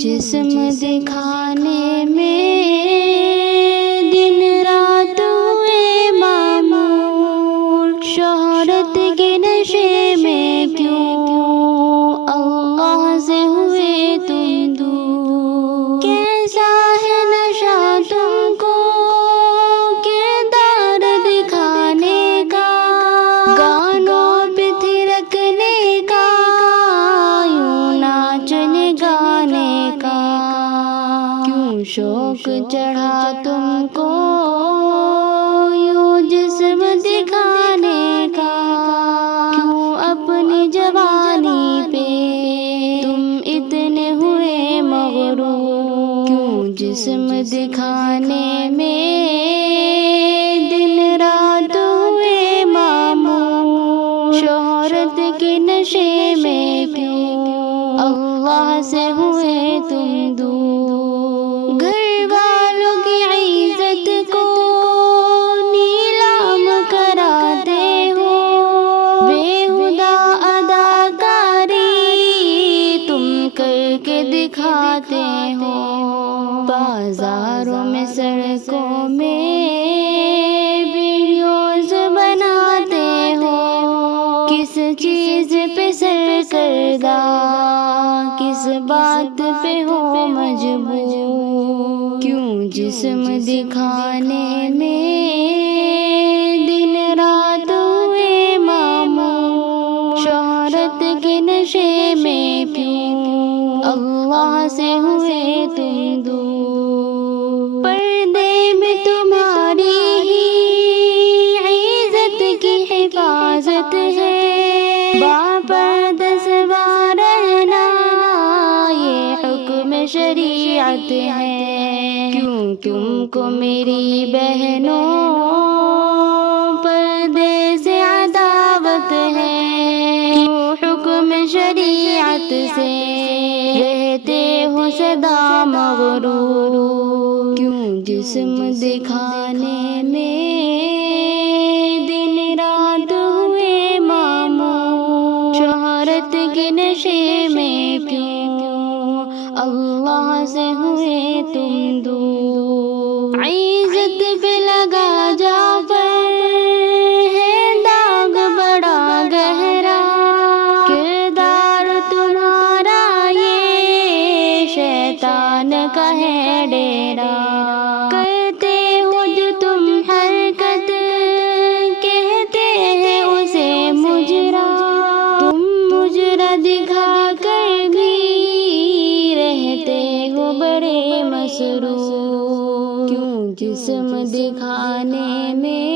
جسم دکھانے میں دن رات ہوئے معمور، شہرت کے نشے میں کیوں اللہ سے ہوئے تم دور؟ کیسا ہے نشہ تم کو کردار دکھانے کا، گانوں پہ تھرکنے کا، یوں ناچنے گانے کا؟ کیوں شوق چڑھا تم کو یوں جسم دکھانے کا؟ کیوں اپنی جوانی پہ تم اتنے ہوئے مغرور؟ کیوں جسم دکھانے میں دن رات ہوئے معمور، شہرت کے نشے میں کیوں اللہ سے ہوئے تم دور؟ گھر والوں کی عزت کو نیلام کراتے ہو، بےہودہ اداکاری تم کر کے دکھاتے ہو، بازاروں میں سڑکوں میں ویڈیوز بناتے ہو، کس چیز پہ سرکردہ، کس بات پہ ہو مجبور؟ کیوں جسم دکھانے میں دن رات ہوئے معمور، شہرت کے نشے میں کیوں اللہ سے ہوئے تم دور؟ پردے میں تمہاری ہی عزت کی حفاظت ہے، باپردہ سوا رہنا یہ حکم شریعت ہے۔ کیوں تم کو میری بہنوں پردے سے عداوت ہے؟ کیوں حکم شریعت سے رہتے ہو سدا مغرور؟ کیوں جسم دکھانے میں دن رات ہوئے معمور، شہرت کے نشے میں کیوں اللہ سے ہوئے تم دور؟ عزت پہ لگا جا پر ہے داغ بڑا گہرا، کردار تمہارا یہ شیطان کا ہے ڈیرا، کرتے ہو جو تم حرکت کہتے ہیں اسے مجرا، تم مجرا دکھا کر بھی رہتے ہو بڑے مسرور؟ کیوں جسم دکھانے میں